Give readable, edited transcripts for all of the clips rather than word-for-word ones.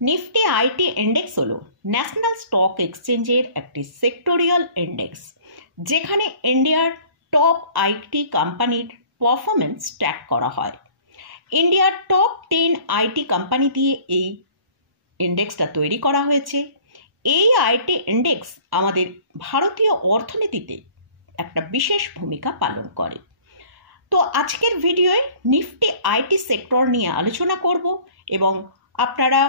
Nifty IT index হলো national stock এক্সচেঞ্জের একটি সেক্টোরিয়াল ইন্ডেক্স, যেখানে ইন্ডিয়ার টপ আইটি কোম্পানির পারফরমেন্স ট্র্যাক করা হয়। ইন্ডিয়ার টপ 10 আইটি কোম্পানি দিয়ে এই ইন্ডেক্সটা তৈরি করা হয়েছে। এই আইটি ইন্ডেক্স আমাদের ভারতীয় অর্থনীতিতে একটা বিশেষ ভূমিকা পালন করে। তো আজকের ভিডিওয়ে নিফটি আইটি সেক্টর নিয়ে আলোচনা করব এবং আপনারা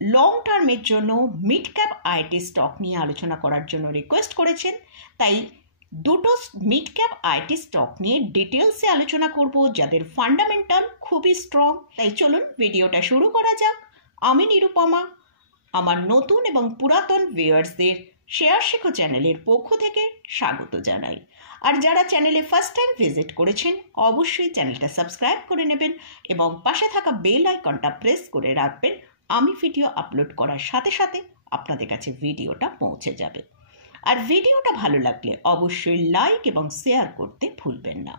লং টার্মের জন্য মিড ক্যাপ আইটি স্টক নিয়ে আলোচনা করার জন্য রিকোয়েস্ট করেছেন, তাই দুটো মিড ক্যাপ আইটি স্টক নিয়ে ডিটেলসে আলোচনা করব যাদের ফান্ডামেন্টাল খুবই স্ট্রং। তাই চলুন ভিডিওটা শুরু করা যাক। আমি নিরুপমা আমার নতুন এবং পুরাতন ভিউয়ার্সদের শেয়ার শেখো চ্যানেলের পক্ষ থেকে স্বাগত জানাই। আর যারা চ্যানেলে ফার্স্ট টাইম ভিজিট করেছেন অবশ্যই চ্যানেলটা সাবস্ক্রাইব করে নেবেন এবং পাশে থাকা বেল আইকনটা প্রেস করে রাখবেন। আমি ভিডিও আপলোড করার সাথে সাথে আপনাদের কাছে ভিডিওটা পৌঁছে যাবে। আর ভিডিওটা ভালো লাগলে অবশ্যই লাইক এবং শেয়ার করতে ভুলবেন না।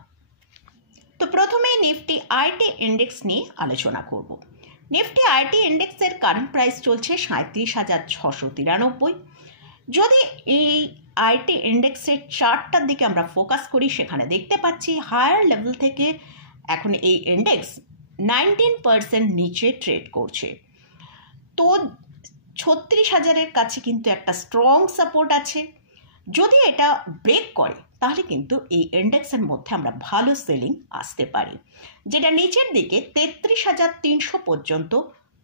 তো প্রথমেই নিফটি আইটি ইন্ডেক্স নিয়ে আলোচনা করব। নিফটি আইটি ইন্ডেক্সের কারেন্ট প্রাইস চলছে 37,693। যদি এই আইটি ইন্ডেক্সের চার্টটার দিকে আমরা ফোকাস করি, সেখানে দেখতে পাচ্ছি হায়ার লেভেল থেকে এখন এই ইন্ডেক্স 19% নিচে ট্রেড করছে। তো 36,000-এর কাছে কিন্তু একটা স্ট্রং সাপোর্ট আছে। যদি এটা ব্রেক করে তাহলে কিন্তু এই ইন্ডেক্সের মধ্যে আমরা ভালো সেলিং আসতে পারি, যেটা নিচের দিকে 33,300 পর্যন্ত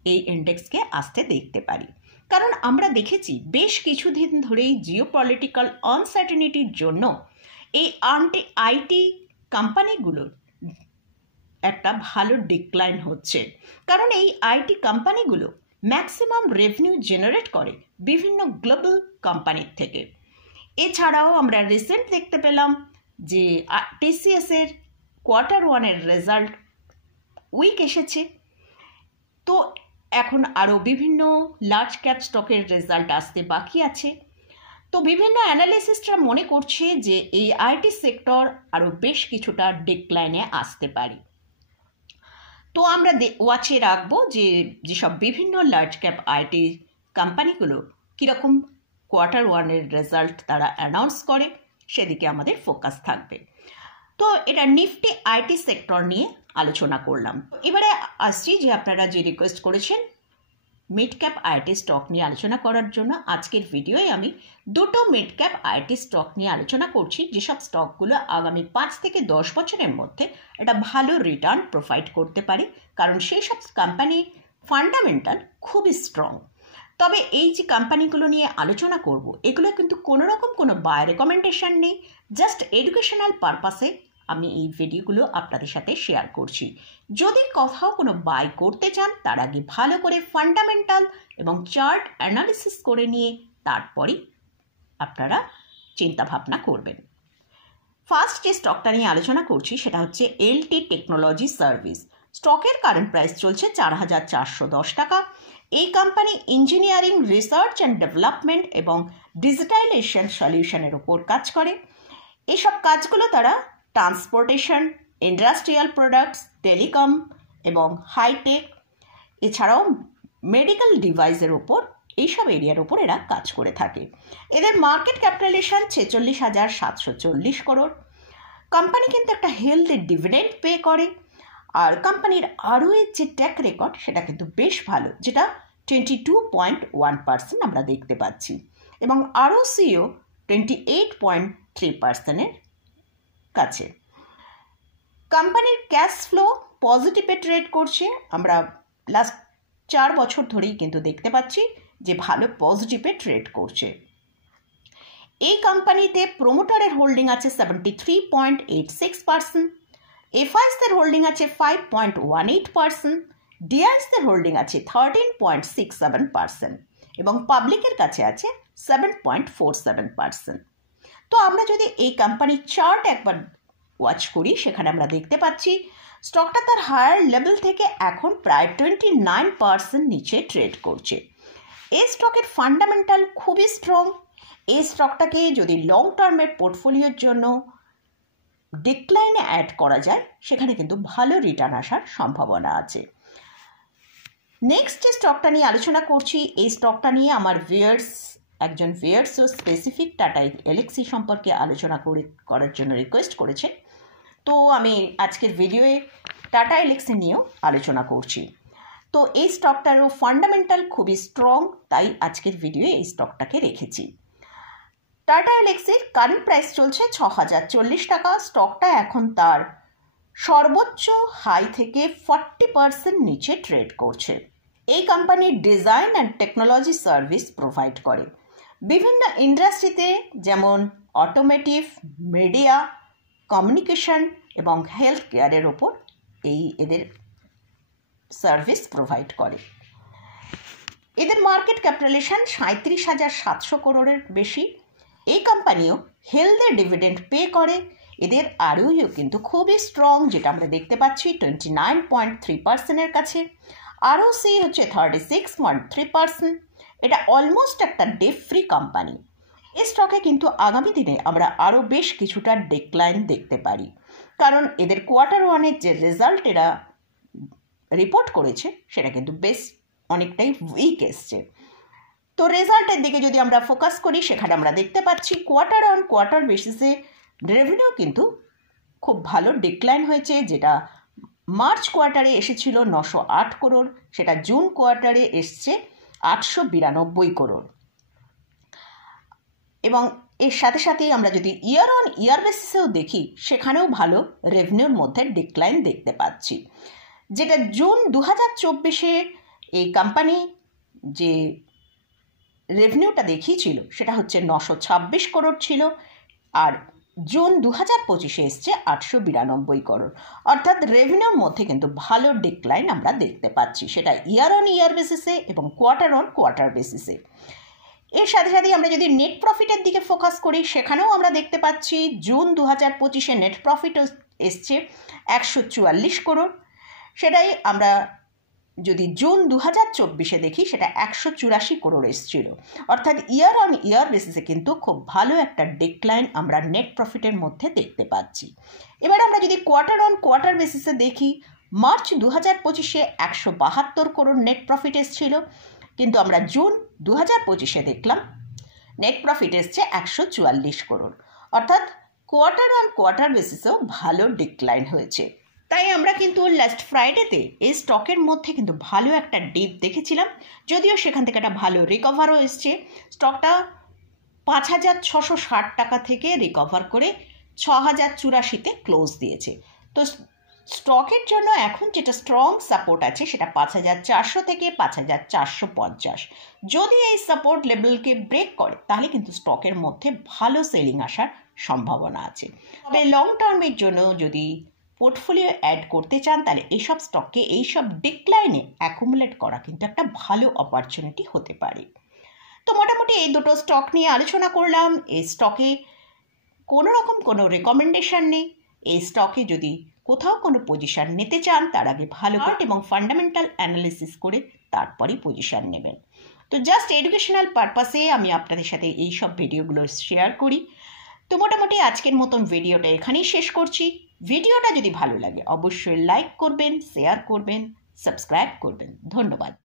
এই ইন্ডেক্সকে আসতে দেখতে পারি। কারণ আমরা দেখেছি বেশ কিছুদিন ধরেই জিওপলিটিক্যাল আনসার্টেনিটির জন্য এই আইটি কোম্পানিগুলোর একটা ভালো ডিক্লাইন হচ্ছে। কারণ এই আইটি কোম্পানিগুলো ম্যাক্সিমাম রেভিনিউ জেনারেট করে বিভিন্ন গ্লোবাল কোম্পানির থেকে। এছাড়াও আমরা রিসেন্ট দেখতে পেলাম যে টিসিএসের Q1-এর রেজাল্ট উইক এসেছে। তো এখন আরও বিভিন্ন লার্জ ক্যাপ স্টকের রেজাল্ট আসতে বাকি আছে। তো বিভিন্ন অ্যানালিসিস্টরা মনে করছে যে এই আইটি সেক্টর আরও বেশ কিছুটা ডিক্লাইনে আসতে পারে। তো আমরা ওয়াচে রাখবো যেসব বিভিন্ন লার্জ ক্যাপ আইটি কোম্পানিগুলো কীরকম Q1-এর রেজাল্ট তারা অ্যানাউন্স করে, সেদিকে আমাদের ফোকাস থাকবে। তো এটা নিফটি আইটি সেক্টর নিয়ে আলোচনা করলাম। এবারে আসছি যে আপনারা যে রিকোয়েস্ট করেছেন মিড ক্যাপ আইটি স্টক নিয়ে আলোচনা করার জন্য। আজকের ভিডিওয়ে আমি দুটো মিড ক্যাপ আইটি স্টক নিয়ে আলোচনা করছি, যেসব স্টকগুলো আগামী 5 থেকে 10 বছরের মধ্যে একটা ভালো রিটার্ন প্রোভাইড করতে পারে, কারণ সেই সব কোম্পানি ফান্ডামেন্টাল খুবই স্ট্রং। তবে এই যে কোম্পানিগুলো নিয়ে আলোচনা করব, এগুলো কিন্তু কোনো রকম কোনো বাই রেকমেন্ডেশন নেই, জাস্ট এডুকেশনাল পারপাসে আমি এই ভিডিওগুলো আপনাদের সাথে শেয়ার করছি। যদি কোথাও কোনো বাই করতে চান তার আগে ভালো করে ফান্ডামেন্টাল এবং চার্ট অ্যানালিসিস করে নিয়ে তারপরেই আপনারা চিন্তাভাবনা করবেন। ফার্স্ট যে স্টকটা নিয়ে আলোচনা করছি সেটা হচ্ছে এলটি টেকনোলজি সার্ভিস। স্টকের কারেন্ট প্রাইস চলছে 4,410 টাকা। এই company engineering, research and development এবং ডিজিটালাইজেশন সলিউশনের ওপর কাজ করে। এইসব কাজগুলো তারা ট্রান্সপোর্টেশন, ইন্ডাস্ট্রিয়াল প্রোডাক্টস, টেলিকম এবং হাইটেক, এছাড়াও মেডিকেল ডিভাইসের ওপর, এইসব এরিয়ার ওপর এরা কাজ করে থাকে। এদের মার্কেট ক্যাপিটালাইজেশন 46,740 করোড়। কোম্পানি কিন্তু একটা হেলদি ডিভিডেন্ড পে করে। আর কোম্পানির আরওএর যে ট্র্যাক রেকর্ড সেটা কিন্তু বেশ ভালো, যেটা 22.1% আমরা দেখতে পাচ্ছি, এবং আরওসিও 28.3%-এর কাছে। কোম্পানির ক্যাশ ফ্লো পজিটিভে ট্রেড করছে। আমরা লাস্ট 4 বছর ধরেই কিন্তু দেখতে পাচ্ছি যে ভালো পজিটিভে ট্রেড করছে। এই কোম্পানিতে প্রোমোটারের হোল্ডিং আছে 73.86%, এফআইএসদের হোল্ডিং আছে 5.18%, ডিআইএসদের হোল্ডিং আছে 13.67% এবং পাবলিকের কাছে আছে 7.47%। তো আমরা যদি এই কোম্পানির চার্ট একবার ওয়াচ করি, সেখানে আমরা দেখতে পাচ্ছি স্টকটা তার হায়ার লেভেল থেকে এখন প্রায় 29% নিচে ট্রেড করছে। এই স্টকের ফান্ডামেন্টাল খুবই স্ট্রং। এই স্টকটাকে যদি লং টার্মের পোর্টফোলিওর জন্য ডিক্লাইনে অ্যাড করা যায়, সেখানে কিন্তু ভালো রিটার্ন আসার সম্ভাবনা আছে। নেক্সট যে স্টকটা নিয়ে আলোচনা করছি, এই স্টকটা নিয়ে আমার একজন ভিউয়ার্সও স্পেসিফিক টাটা এলএক্সি সম্পর্কে আলোচনা করার জন্য রিকোয়েস্ট করেছে। তো আমি আজকের ভিডিওয়ে টাটা এলএক্সি নিয়েও আলোচনা করছি। তো এই স্টকটারও ফান্ডামেন্টাল খুবই স্ট্রং, তাই আজকের ভিডিওয়ে এই স্টকটাকে রেখেছি। টাটা এলএক্সির কারেন্ট প্রাইস চলছে 6040 টাকা। স্টকটা এখন তার সর্বোচ্চ হাই থেকে 40% নিচে ট্রেড করছে। এই company design and technology service provide করে বিভিন্ন ইন্ডাস্ট্রিতে, যেমন অটোমেটিভ, মিডিয়া, কমিউনিকেশন এবং হেলথ কেয়ারের ওপর এদের সার্ভিস প্রোভাইড করে। এদের মার্কেট ক্যাপিটালাইজেশন 37,700 করোড়ের বেশি। এই কোম্পানিও হেলদি ডিভিডেন্ড পে করে। এদের আরওইও কিন্তু খুবই স্ট্রং, যেটা আমরা দেখতে পাচ্ছি 29.3%-এর কাছে। আরওসি হচ্ছে 36.3%। এটা অলমোস্ট একটা ডেট ফ্রি কোম্পানি। এই স্টকে কিন্তু আগামী দিনে আমরা আরও বেশ কিছুটা ডিক্লাইন দেখতে পারি, কারণ এদের কোয়ার্টার ওয়ানের যে রেজাল্ট এরা রিপোর্ট করেছে সেটা কিন্তু বেশ অনেকটাই উইক এসছে। তো রেজাল্টের দিকে যদি আমরা ফোকাস করি, সেখানে আমরা দেখতে পাচ্ছি কোয়ার্টার অন কোয়ার্টার বেসিসে রেভিনিউ কিন্তু খুব ভালো ডিক্লাইন হয়েছে, যেটা মার্চ কোয়ার্টারে এসেছিল 908 করোড়, সেটা জুন কোয়ার্টারে এসছে 892 করোড়। এবং এর সাথে সাথেই আমরা যদি ইয়ার অন ইয়ার বেসিসেও দেখি, সেখানেও ভালো রেভিনিউর মধ্যে ডিক্লাইন দেখতে পাচ্ছি, যেটা জুন 2024-এ এই কোম্পানি যে রেভিনিউটা দেখিয়েছিল সেটা হচ্ছে 926 করোড় ছিল, আর জুন 2025-এ এসছে 892 করোড়। অর্থাৎ রেভিনিউর মধ্যে কিন্তু ভালো ডিক্লাইন আমরা দেখতে পাচ্ছি, সেটা ইয়ার অন ইয়ার বেসিসে এবং কোয়ার্টার অন কোয়ার্টার বেসিসে। এর সাথে সাথে আমরা যদি নেট প্রফিটের দিকে ফোকাস করি, সেখানেও আমরা দেখতে পাচ্ছি জুন 2025-এ নেট প্রফিট এসছে 144 করোড়। সেটাই আমরা যদি জুন 2024-এ দেখি, সেটা 184 করোড় এসেছিল। অর্থাৎ ইয়ার অন ইয়ার বেসিসে কিন্তু খুব ভালো একটা ডিক্লাইন আমরা নেট প্রফিটের মধ্যে দেখতে পাচ্ছি। এবার আমরা যদি কোয়ার্টার অন কোয়ার্টার বেসিসে দেখি, মার্চ 2025-এ 172 করোড় নেট প্রফিট এসেছিল, কিন্তু আমরা জুন 2025-এ দেখলাম নেট প্রফিট এসছে 144 করোড়। অর্থাৎ কোয়ার্টার অন কোয়ার্টার বেসিসেও ভালো ডিক্লাইন হয়েছে। তাই আমরা কিন্তু লাস্ট ফ্রাইডেতে এই স্টকের মধ্যে কিন্তু ভালো একটা ডিপ দেখেছিলাম, যদিও সেখান থেকে একটা ভালো রিকভারও এসছে। স্টকটা 5,660 টাকা থেকে রিকভার করে 6,084-তে ক্লোজ দিয়েছে। তো স্টকের জন্য এখন যেটা স্ট্রং সাপোর্ট আছে, সেটা 5,400 থেকে 5,450। যদি এই সাপোর্ট লেভেলকে ব্রেক করে, তাহলে কিন্তু স্টকের মধ্যে ভালো সেলিং আসার সম্ভাবনা আছে। তবে লং টার্মের জন্য যদি পোর্টফোলিও অ্যাড করতে চান, তাহলে এইসব স্টককে এইসব ডিক্লাইনে অ্যাকুমুলেট করা কিন্তু একটা ভালো অপরচুনিটি হতে পারে। তো মোটামুটি এই দুটো স্টক নিয়ে আলোচনা করলাম। এই স্টকে কোনো রকম কোনো রেকমেন্ডেশন নেই। এই স্টকে যদি কোথাও কোনো পজিশন নিতে চান, তার আগে ভালো এবং ফান্ডামেন্টাল অ্যানালিসিস করে তারপরেই পজিশন নেবেন। তো জাস্ট এডুকেশনাল পারপাসে আমি আপনাদের সাথে এই সব ভিডিওগুলো শেয়ার করি। তো মোটামুটি আজকের মতন ভিডিওটা এখানেই শেষ করছি। ভিডিওটা যদি ভালো লাগে অবশ্যই লাইক করবেন, শেয়ার করবেন, সাবস্ক্রাইব করবেন। ধন্যবাদ।